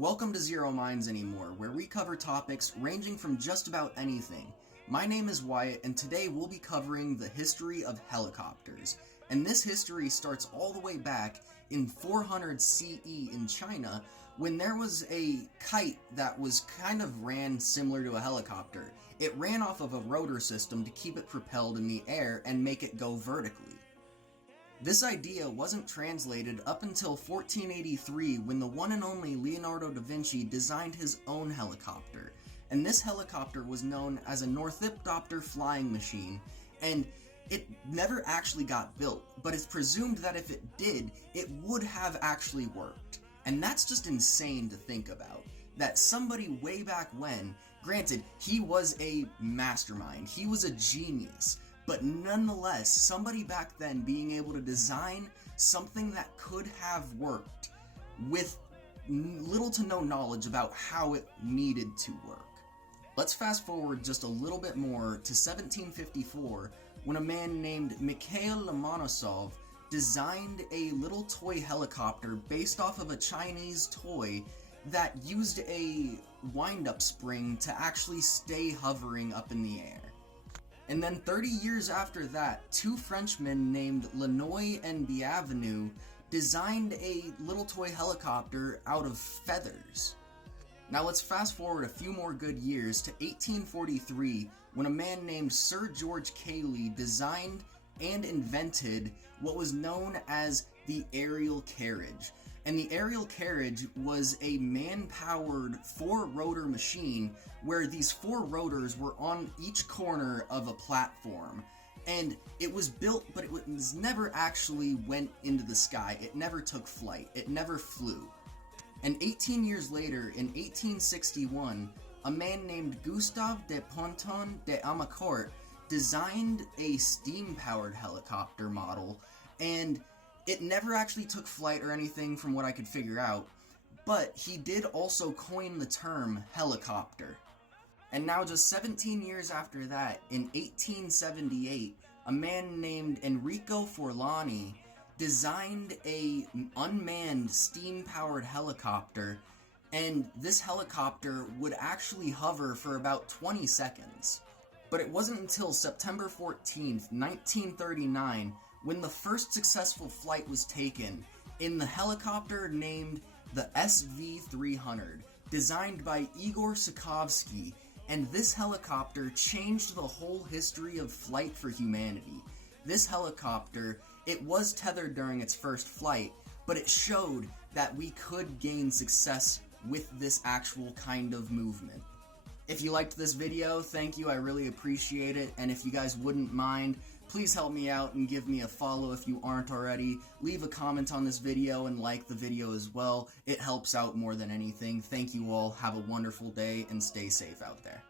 Welcome to Zero Minds Anymore, where we cover topics ranging from just about anything. My name is Wyatt, and today we'll be covering the history of helicopters. And this history starts all the way back in 400 CE in China, when there was a kite that was kind of ran similar to a helicopter. It ran off of a rotor system to keep it propelled in the air and make it go vertically. This idea wasn't translated up until 1483, when the one and only Leonardo da Vinci designed his own helicopter. And this helicopter was known as a Northipdopter flying machine, and it never actually got built, but it's presumed that if it did, it would have actually worked. And that's just insane to think about. That somebody way back when, granted, he was a mastermind, he was a genius, but nonetheless, somebody back then being able to design something that could have worked with little to no knowledge about how it needed to work. Let's fast forward just a little bit more to 1754, when a man named Mikhail Lomonosov designed a little toy helicopter based off of a Chinese toy that used a wind-up spring to actually stay hovering up in the air. And then 30 years after that, two Frenchmen named Lannoy and Bienvenu designed a little toy helicopter out of feathers. Now let's fast forward a few more good years to 1843, when a man named Sir George Cayley designed and invented what was known as the aerial carriage. And the aerial carriage was a man-powered four-rotor machine where these four rotors were on each corner of a platform. And it was built, but it was never actually went into the sky. It never took flight. It never flew. And 18 years later, in 1861, a man named Gustave de Ponton de Amécourt designed a steam-powered helicopter model, and it never actually took flight or anything from what I could figure out, but he did also coin the term helicopter. And now just 17 years after that, in 1878, a man named Enrico Forlani designed a unmanned steam-powered helicopter, and this helicopter would actually hover for about 20 seconds. But it wasn't until September 14th, 1939, when the first successful flight was taken in the helicopter named the SV-300, designed by Igor Sukovsky, and this helicopter changed the whole history of flight for humanity. This helicopter, it was tethered during its first flight, but it showed that we could gain success with this actual kind of movement. If you liked this video, thank you, I really appreciate it, and if you guys wouldn't mind, please help me out and give me a follow if you aren't already. Leave a comment on this video and like the video as well. It helps out more than anything. Thank you all, have a wonderful day, and stay safe out there.